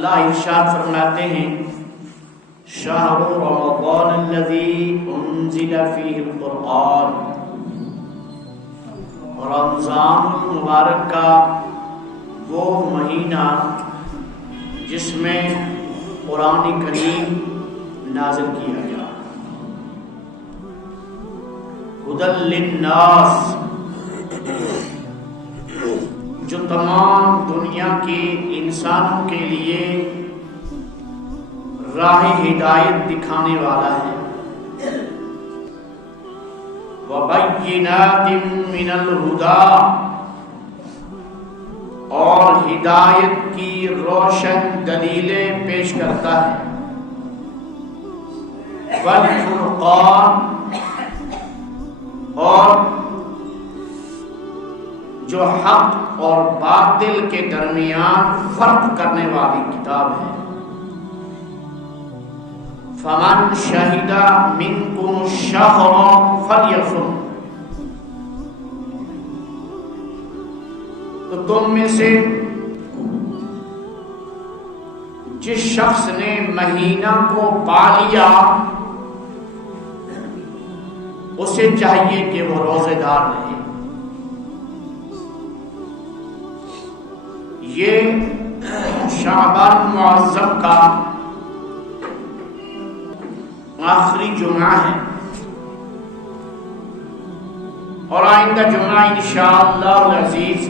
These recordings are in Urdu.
اللہ ارشاد فرماتے ہیں شہر رمضان الذی انزل فیہ القرآن، رمضان المبارک کا وہ مہینہ جس میں قرآن کریم نازل کیا گیا، ہدی للناس، جو تمام دنیا کے انسانوں کے لیے راہ ہدایت دکھانے والا ہے، وَبَيِّنَاتٍ مِّنَ الْهُدَى، اور ہدایت کی روشن دلیلیں پیش کرتا ہے، وَالْفُرْقَانِ، اور جو حق اور باطل کے درمیان فرق کرنے والی کتاب ہے، فَمَنْ شَهِدَ مِنْكُمُ الشَّهْرَ فَلْيَصُمْ، تو تم میں سے جس شخص نے مہینہ کو پا لیا اسے چاہیے کہ وہ روزے دار رہے۔ یہ شعبان معظم کا آخری جمعہ ہے، اور آئندہ جمعہ انشاءاللہ العزیز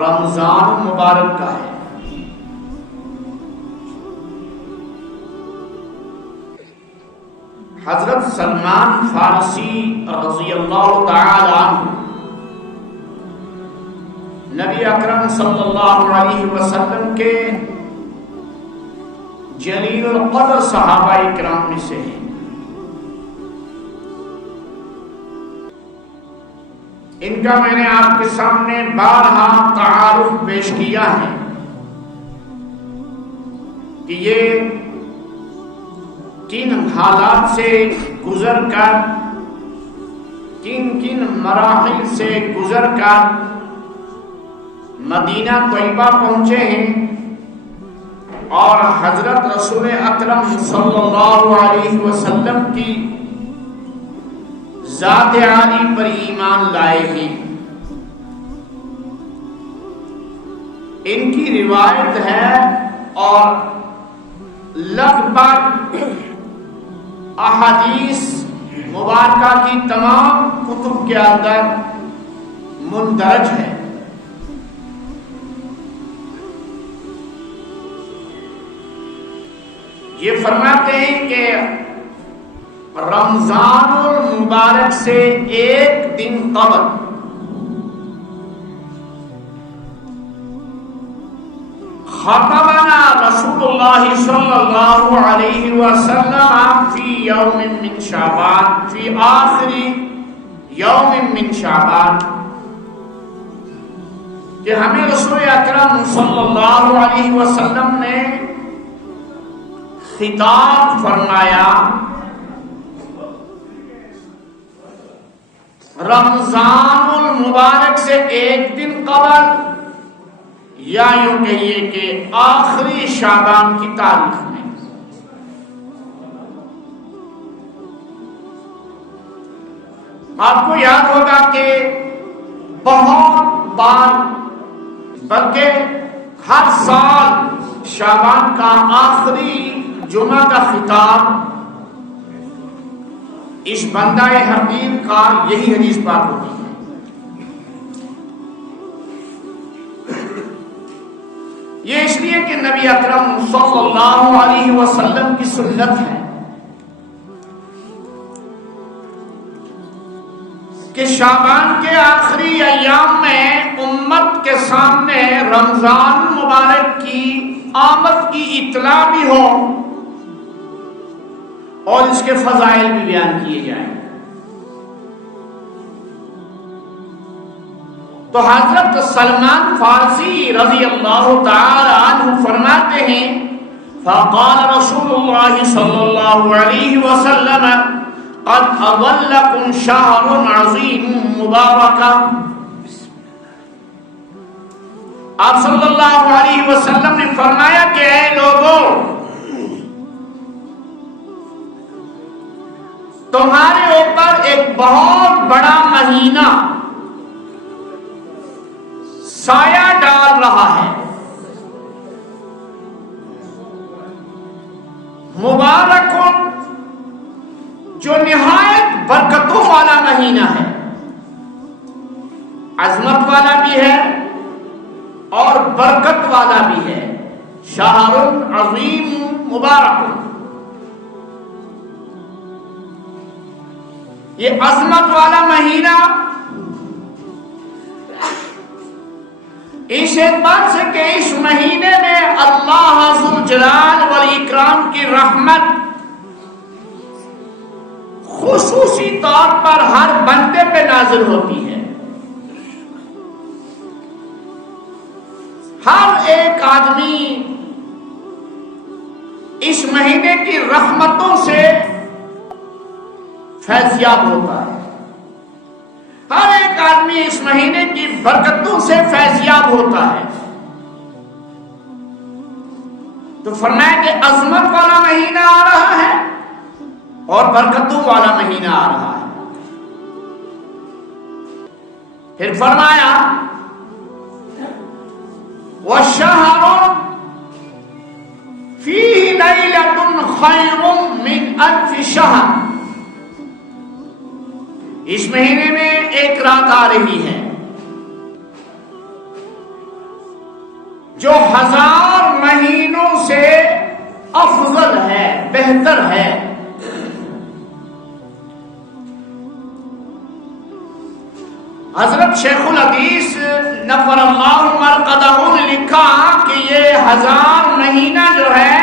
رمضان مبارک کا ہے۔ حضرت سلمان فارسی رضی اللہ تعالی عنہ نبی اکرم صلی اللہ علیہ وسلم کے جلیل القدر صحابہ اکرام میں سے ہیں۔ ان کا میں نے آپ کے سامنے بارہا تعارف پیش کیا ہے کہ یہ کن حالات سے گزر کر، کن کن مراحل سے گزر کر مدینہ طیبہ پہنچے ہیں، اور حضرت رسول اکرم صلی اللہ علیہ وسلم کی ذات عالی پر ایمان لائے ہیں۔ ان کی روایت ہے، اور لگ بھگ احادیث مبارکہ کی تمام کتب کے اندر مندرج ہے۔ یہ فرماتے ہیں کہ رمضان المبارک سے ایک دن قبل خطبنا رسول اللہ صلی اللہ علیہ وسلم فی یوم من شعبان، فی آخر یوم من شعبان، کہ ہمیں رسول اکرم صلی اللہ علیہ وسلم نے خطاب فرمایا رمضان المبارک سے ایک دن قبل، یا یوں کہیے کہ آخری شعبان کی تاریخ میں۔ آپ کو یاد ہوگا کہ بہت بار، بلکہ ہر سال شعبان کا آخری جمعہ کا خطاب اس بندہ حقیر کا یہی حدیث پاک ہوتی ہے۔ یہ اس لیے کہ نبی اکرم صلی اللہ علیہ وسلم کی سنت ہے کہ شعبان کے آخری ایام میں امت کے سامنے رمضان مبارک کی آمد کی اطلاع بھی ہو اور اس کے فضائل بھی بیان کیے جائیں۔ تو حضرت سلمان فارسی رضی اللہ تعالی عنہ فرماتے ہیں فقال رسول اللہ صلی اللہ علیہ وسلم قد اضلکم شہر عظیم مبارک، آپ صلی اللہ علیہ وسلم نے تمہارے اوپر ایک بہت بڑا مہینہ سایہ ڈال رہا ہے، مبارک، جو نہایت برکتوں والا مہینہ ہے، عظمت والا بھی ہے اور برکت والا بھی ہے، شہر عظیم مبارک۔ یہ عظمت والا مہینہ اس اعتبار سے کہ اس مہینے میں اللہ ذوالجلال والاکرام کی رحمت خصوصی طور پر ہر بندے پہ نازل ہوتی ہے۔ ہر ایک آدمی اس مہینے کی رحمتوں سے فیضیاب ہوتا ہے، ہر ایک آدمی اس مہینے کی برکتوں سے فیضیاب ہوتا ہے۔ تو فرمایا کہ عظمت والا مہینہ آ رہا ہے اور برکتوں والا مہینہ آ رہا ہے۔ پھر فرمایا وَالشَّهْرُ فِيهِ لَيْلَةٌ خَيْرٌ مِّنْ أَلْفِ شَهْرٍ، اس مہینے میں ایک رات آ رہی ہے جو 1000 مہینوں سے افضل ہے، بہتر ہے۔ حضرت شیخ الحدیث نفر اللہ مرقدہ نے لکھا کہ یہ 1000 مہینہ جو ہے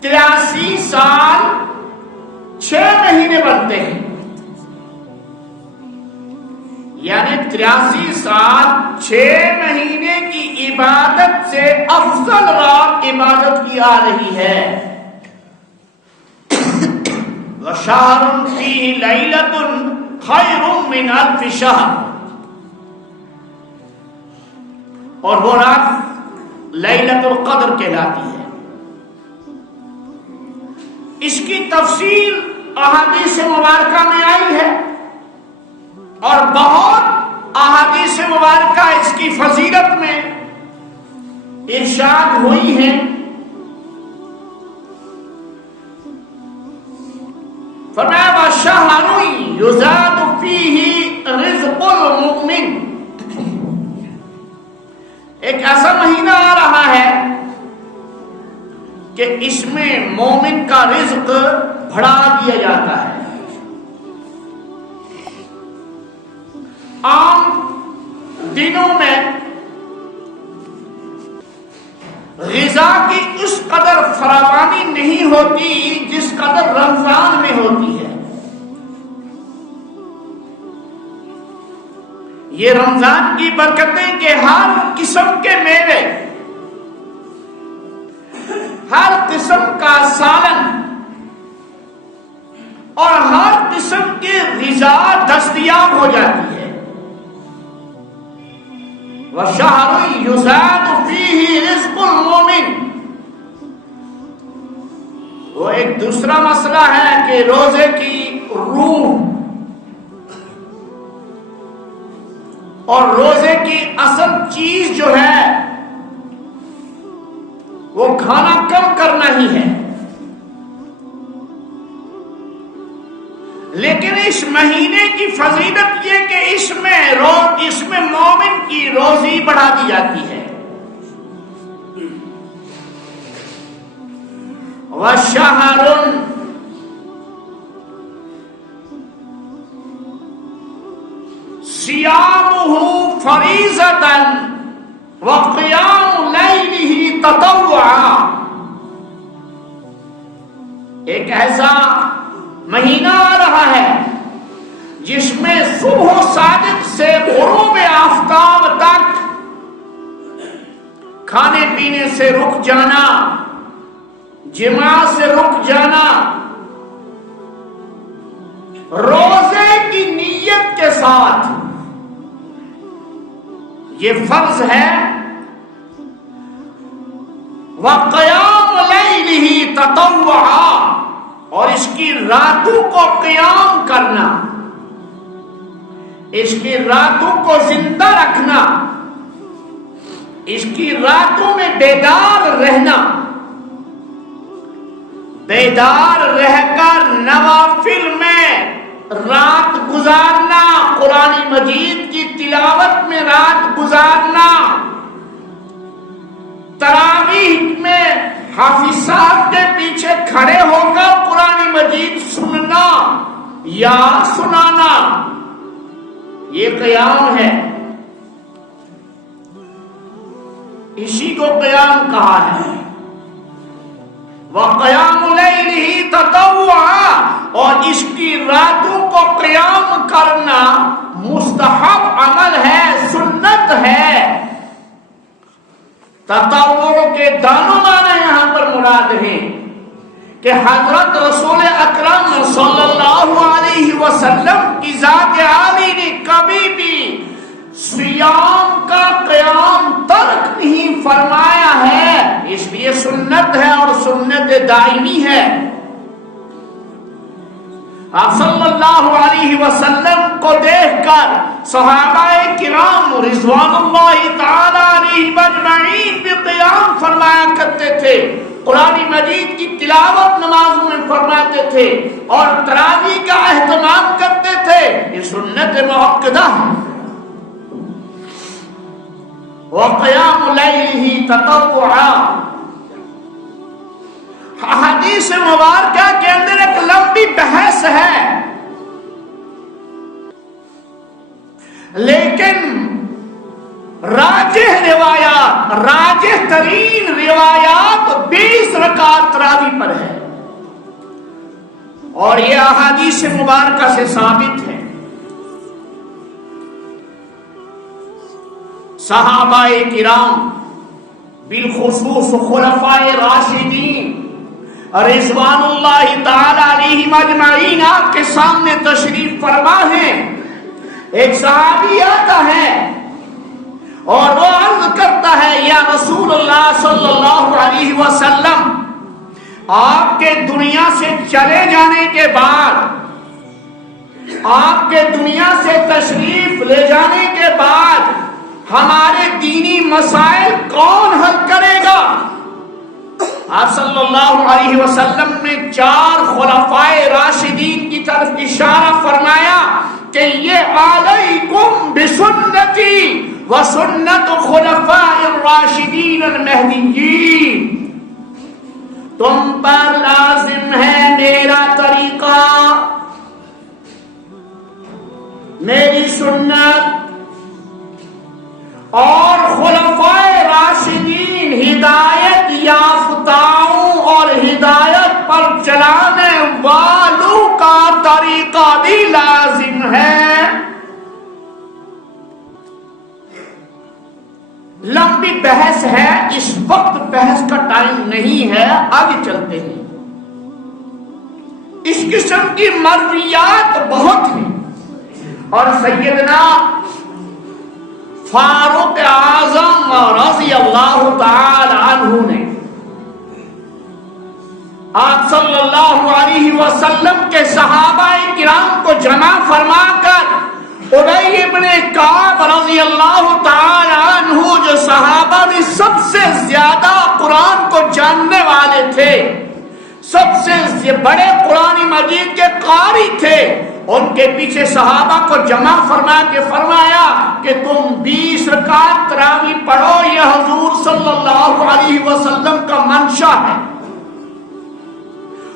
83 سال 6 مہینے بنتے ہیں، یعنی 83 سال 6 مہینے کی عبادت سے افضل رات عبادت کی آ رہی ہے۔ وَشَهْرٌ فِيهِ لَيْلَةٌ خَيْرٌ مِّنْ أَلْفِ شَهْرٍ، اور وہ رات لیلۃ القدر کہلاتی ہے۔ اس کی تفصیل احادیث مبارکہ میں آئی ہے اور بہت احادیث مبارکہ اس کی فضیلت میں ارشاد ہوئی ہیں۔ فرمایا وَالشَّهْرُ يُزَادُ فِيهِ رِزْقُ الْمُؤْمِنِ، ایک ایسا مہینہ آ رہا ہے کہ اس میں مومن کا رزق بڑھا دیا جاتا ہے۔ عام دنوں میں غذا کی اس قدر فراوانی نہیں ہوتی جس قدر رمضان میں ہوتی ہے۔ یہ رمضان کی برکتیں کہ ہر قسم کے میوے، ہر قسم کا سالن اور ہر قسم کی غذا دستیاب ہو جاتی ہے۔ وَالشَّهْرُ يُزَادُ فِيهِ رِزْقُ الْمُؤْمِنِ، وہ ایک دوسرا مسئلہ ہے کہ روزے کی روح اور روزے کی اصل چیز جو ہے وہ کھانا کم کرنا ہی ہے، لیکن اس مہینے کی فضیلت یہ کہ اس میں مومن کی روزی بڑھا دی جاتی ہے۔ وَالشَّهْرٌ صِيَامُهُ فَرِيضَةً وَقِيَامُ لَيْلِهِ تَطَوُّعًا، ایک ایسا مہینہ آ رہا ہے جس میں صبح صادق سے غروب آفتاب تک کھانے پینے سے رک جانا، جماع سے رک جانا، روزے کی نیت کے ساتھ یہ فرض ہے۔ وَقِيَامُ لَيْلِهِ تَطَوُّعًا، اور اس کی راتوں کو قیام کرنا، اس کی راتوں کو زندہ رکھنا، اس کی راتوں میں بیدار رہنا، بیدار رہ کر نوافل میں رات گزارنا، قرآن مجید کی تلاوت میں رات گزارنا، تراویح میں حافظ صاحب کے پیچھے کھڑے ہو کر قرآن مجید سننا یا سنانا، یہ قیام ہے، اسی کو قیام کہا ہے۔ وَقِيَامُ لَيْلِهِ تَطَوُّعًا، اور اس کی راتوں کو قیام کرنا مستحب عمل ہے، سنت ہے۔ تطوع کے دونوں معنی یہاں پر مراد ہیں کہ حضرت رسول اکرم صلی اللہ علیہ وسلم کی ذات عالی نے کبھی بھی صیام کا قیام ترک نہیں فرمایا ہے، اس لیے سنت ہے اور سنت دائمی ہے۔ آپ صلی اللہ علیہ وسلم کو دیکھ کر صحابہ کرام رضوان اللہ تعالی علیہم اجمعین بھی قیام فرمایا کرتے تھے، قرآن مجید کی تلاوت نمازوں میں فرماتے تھے اور تراویح کا اہتمام کرتے تھے، یہ سنت مؤکدہ ہے۔ وَقِيَامُ لَيْلِهِ تَطَوُّعًا، حدیث مبارکہ کے اندر ایک لمبی بحث ہے، لیکن راجح روایات، راجح ترین روایات 20 رکعت تراویح پر ہے، اور یہ احادیث مبارکہ سے ثابت ہے۔ صحابہ کرام بالخصوص خلفائے راشدین رضوان اللہ تعالی علیہم اجمعین آپ کے سامنے تشریف فرما ہے۔ ایک صحابی آتا ہے اور وہ عرض کرتا ہے، یا رسول اللہ صلی اللہ علیہ وسلم، آپ کے دنیا سے چلے جانے کے بعد، آپ کے دنیا سے تشریف لے جانے کے بعد ہمارے دینی مسائل کون حل کرے گا؟ آپ صلی اللہ علیہ وسلم نے 4 خلفائے راشدین کی طرف اشارہ فرمایا کہ یہ علیکم بسنتی وسنت خلفاء الراشدین المہدیین، تم پر لازم ہے میرا طریقہ، میری سنت اور خلفائے راشدین ہدایت یافتاؤں اور ہدایت پر چلانے والوں کا طریقہ بھی لازم ہے۔ لمبی بحث ہے، اس وقت بحث کا ٹائم نہیں ہے، آگے چلتے ہیں۔ اس قسم کی مرویات بہت ہیں، اور سیدنا فاروق اعظم رضی اللہ تعالی عنہ نے آپ صلی اللہ علیہ وسلم کے صحابہ کرام کو جمع فرما کر ابی ابن کعب رضی اللہ تعالی عنہ، جو صحابہ میں سب سے زیادہ قرآن کو جاننے والے تھے، سب سے بڑے قرآن مجید کے قاری تھے، ان کے پیچھے صحابہ کو جمع فرما کے فرمایا کہ تم 20 رکعت تراویح پڑھو، یہ حضور صلی اللہ علیہ وسلم کا منشا ہے،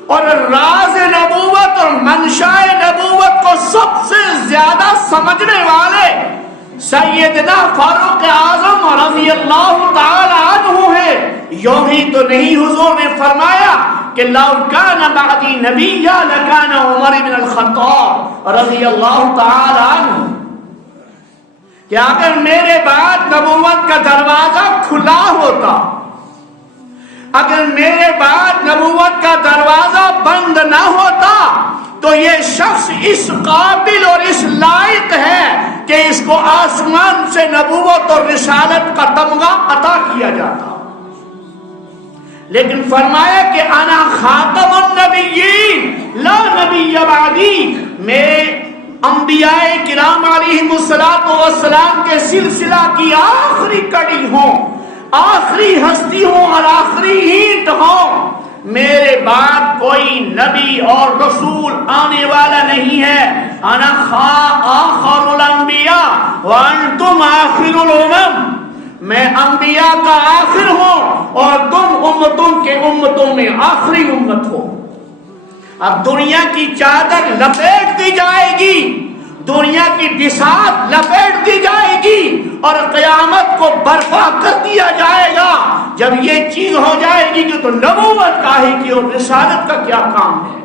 اور راز نبوت اور منشا نبوت کو سب سے زیادہ سمجھنے والے سیدنا فاروق اعظم رضی اللہ تعالی عنہ ہے۔ یوں ہی تو نہیں، حضور نے فرمایا کہ لو کان بعدی نبیا لکان عمر بن الخطاب رضی اللہ تعالی عنہ، کہ اگر میرے بعد نبوت کا دروازہ کھلا ہوتا، اگر میرے بعد نبوت کا دروازہ بند نہ ہوتا، تو یہ شخص اس قابل اور اس لائق ہے کہ اس کو آسمان سے نبوت اور رسالت کا تمغہ عطا کیا جاتا۔ لیکن فرمایا کہ انا خاتم النبیین لا نبی بعدی، میں انبیاء کرام علیہم السلام کے سلسلہ کی آخری کڑی ہوں، آخری ہستی ہوں اور آخری اینٹ ہوں، میرے بعد کوئی نبی اور رسول آنے والا نہیں ہے۔ انا آخر الانبیاء وانتم آخر الامم، میں انبیاء کا آخر ہوں اور تم امتوں میں آخری امت ہو۔ اب دنیا کی چادر لپیٹ دی جائے گی، دنیا کی بساط لپیٹ دی جائے گی اور قیامت کو برپا کر دیا جائے گا۔ جب یہ چیز ہو جائے گی کہ تو نبوت کاہے کی اور رسالت کا کیا کام ہے؟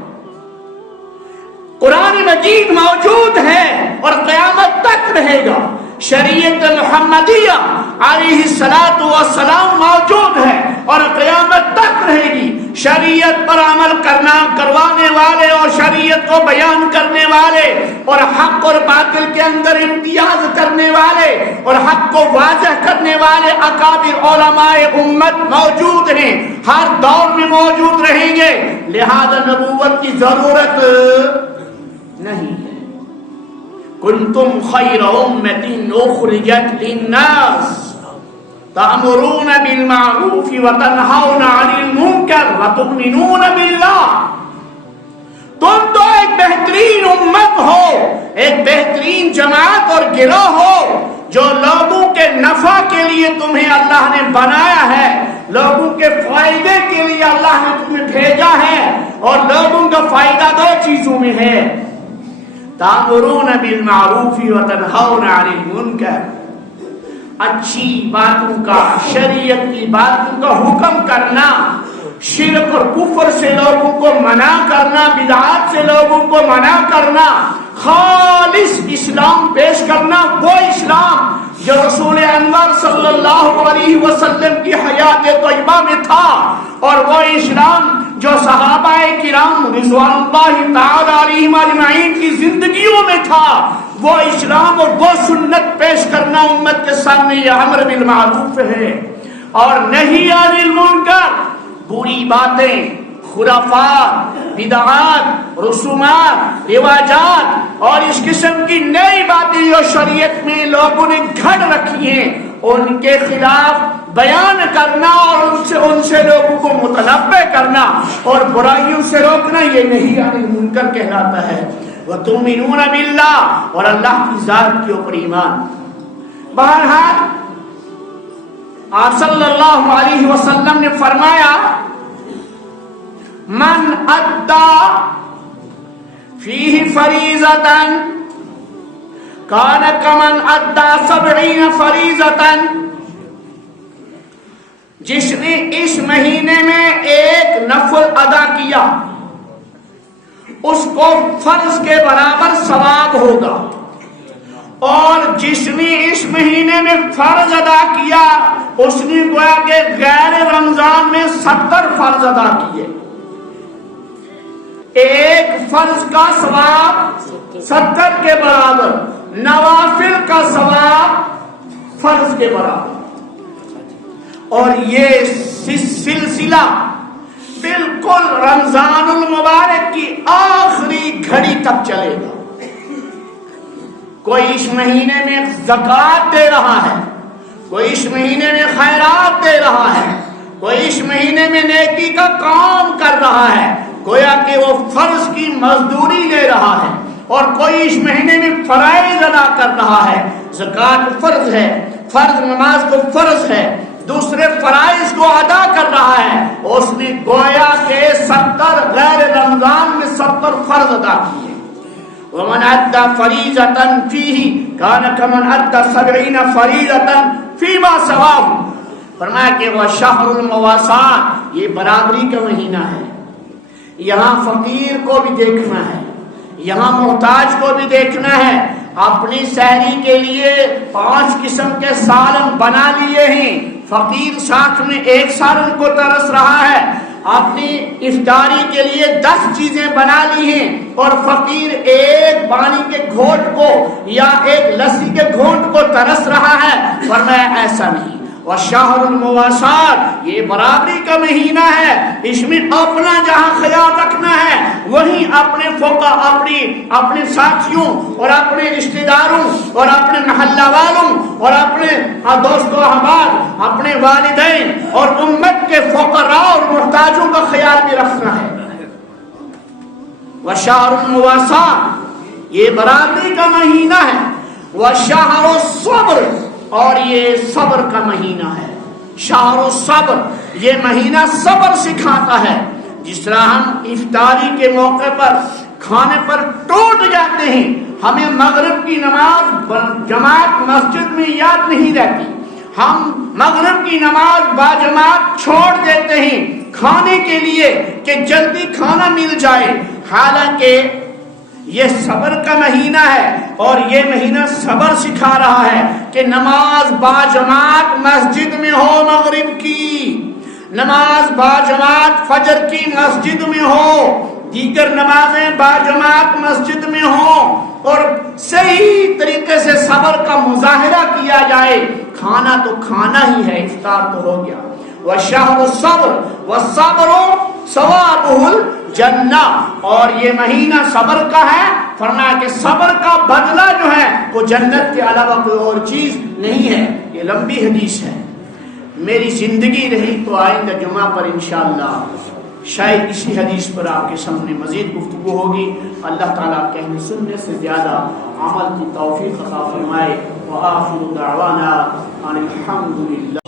قرآن مجید موجود ہے اور قیامت تک رہے گا، شریعت محمدیہ علیہ السلام موجود ہے اور قیامت تک رہے گی۔ شریعت پر عمل کروانے والے اور شریعت کو بیان کرنے والے اور حق اور باطل کے اندر امتیاز کرنے والے اور حق کو واضح کرنے والے اکابر علماء امت موجود ہیں، ہر دور میں موجود رہیں گے، لہذا نبوت کی ضرورت نہیں ہے۔ کنتم خیر امۃ اخرجت للناس تأمرون بالمعروف وتنہون عن المنکر وتؤمنون باللہ، تم تو ایک بہترین امت ہو، ایک بہترین جماعت اور گروہ ہو جو لوگوں کے نفع کے لیے تمہیں اللہ نے بنایا ہے، لوگوں کے فائدے کے لیے اللہ نے تمہیں بھیجا ہے، اور لوگوں کا فائدہ دو چیزوں میں ہے، تأمرون بالمعروف وتنہون عن المنکر، اچھی باتوں کا، شریعت کی باتوں کا حکم کرنا، شرک اور کفر سے لوگوں کو منع کرنا، بدعات سے لوگوں کو منع کرنا، خالص اسلام پیش کرنا، وہ اسلام جو رسول انور صلی اللہ علیہ وسلم کی حیات طیبہ میں تھا، اور وہ اسلام جو صحابہ کرام رضوان اللہ تعالی علیہم اجمعین کی زندگیوں میں تھا، وہ اسلام اور وہ سنت پیش کرنا امت کے سامنے، یہ امر بالمعروف ہے اور نہی عن المنکر، بری باتیں، خرافات، بدعات، رسومات، رواجات اور اس قسم کی نئی باتیں جو شریعت میں لوگوں نے گھڑ رکھی ہیں، ان کے خلاف بیان کرنا اور ان سے لوگوں کو متنبہ کرنا اور برائیوں سے روکنا، یہ نہی عن المنکر کہلاتا ہے۔ وَتُؤْمِنُونَ بِاللَّهِ، اور اللہ کی ذات کے اوپر ایمان۔ بہرحال آپ صلی اللہ علیہ وسلم نے فرمایا من ادّا فیہ فریضۃ کان کمن ادّا 70 فریضۃ، جس نے اس مہینے میں ایک نفل ادا کیا اس کو فرض کے برابر ثواب ہوگا، اور جس نے اس مہینے میں فرض ادا کیا اس نے گویا کہ غیر رمضان میں 70 فرض ادا کیے، ایک فرض کا ثواب 70 کے برابر، نوافل کا ثواب فرض کے برابر، اور یہ سلسلہ بالکل رمضان المبارک کی آخری گھڑی تک چلے گا۔ کوئی اس مہینے میں زکوٰۃ دے رہا ہے، کوئی اس مہینے میں خیرات دے رہا ہے، کوئی اس مہینے میں نیکی کا کام کر رہا ہے، گویا کہ وہ فرض کی مزدوری لے رہا ہے، اور کوئی اس مہینے میں فرائض ادا کر رہا ہے، زکوٰۃ فرض ہے، فرض نماز کو فرض ہے، دوسرے فرائض کو ادا کر رہا ہے، اس نے گویا کہ 70 غیر رمضان میں 70 فرض ادا کیے۔ ومن ادّى فریضۃ فیہ کان کمن ادّى 70 فریضۃ فیما سواه، فرمایا کہ وہ شہر المواساۃ، یہ برابری کا مہینہ ہے، یہاں فقیر کو بھی دیکھنا ہے، یہاں محتاج کو بھی دیکھنا ہے، اپنی سحری کے لیے 5 قسم کے سالن بنا لیے ہیں، فقیر ساتھ میں ایک سالن کو ترس رہا ہے، اپنی افطاری کے لیے 10 چیزیں بنا لی ہیں، اور فقیر ایک پانی کے گھونٹ کو یا ایک لسی کے گھونٹ کو ترس رہا ہے، فرمایا ایسا نہیں، وشہر المواسات، یہ برابری کا مہینہ ہے، اس میں اپنا جہاں خیال رکھنا ہے وہیں اپنے فوقا اپنے ساتھیوں اور اپنے رشتہ داروں اور اپنے محلہ والوں اور اپنے دوست و احباب، اپنے والدین اور امت کے فقراء اور محتاجوں کا خیال بھی رکھنا ہے۔ وشہر المواسات، یہ برابری کا مہینہ ہے۔ وشہر الصبر، اور یہ صبر کا مہینہ ہے۔ شہر الصبر، یہ مہینہ صبر سکھاتا ہے۔ جس طرح ہم افطاری کے موقع پر کھانے پر ٹوٹ جاتے ہیں، ہمیں مغرب کی نماز جماعت مسجد میں یاد نہیں رہتی، ہم مغرب کی نماز باجماعت چھوڑ دیتے ہیں کھانے کے لیے کہ جلدی کھانا مل جائے، حالانکہ یہ صبر کا مہینہ ہے اور یہ مہینہ صبر سکھا رہا ہے کہ نماز باجماعت مسجد میں ہو، مغرب کی نماز باجماعت فجر کی مسجد میں ہو، دیگر نمازیں باجماعت مسجد میں ہوں، اور صحیح طریقے سے صبر کا مظاہرہ کیا جائے۔ کھانا تو کھانا ہی ہے، افطار تو ہو گیا۔ وشہر الصبر والصبر ثوابہ الجنہ، اور یہ مہینہ صبر کا ہے، فرمایا کہ صبر کا بدلہ جو ہے وہ جنت کے علاوہ کوئی اور چیز نہیں ہے۔ یہ لمبی حدیث ہے، میری زندگی رہی تو آئندہ جمعہ پر انشاءاللہ شاید اسی حدیث پر آپ کے سامنے مزید گفتگو ہوگی۔ اللہ تعالیٰ کہنے سننے سے زیادہ عمل کی توفیق عطا فرمائے۔ وآخر دعوانا ان الحمد للہ۔